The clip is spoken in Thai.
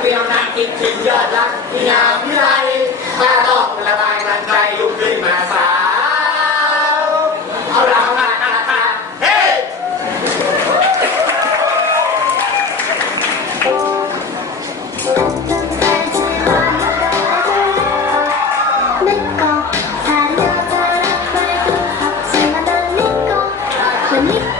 เรียงนักคิดถึงยอดรักที่งามวิไลมาตองระบายมันใจลุกขึ้นมาสาว เอาเรามาค่ะค่ะเฮ้มันนี่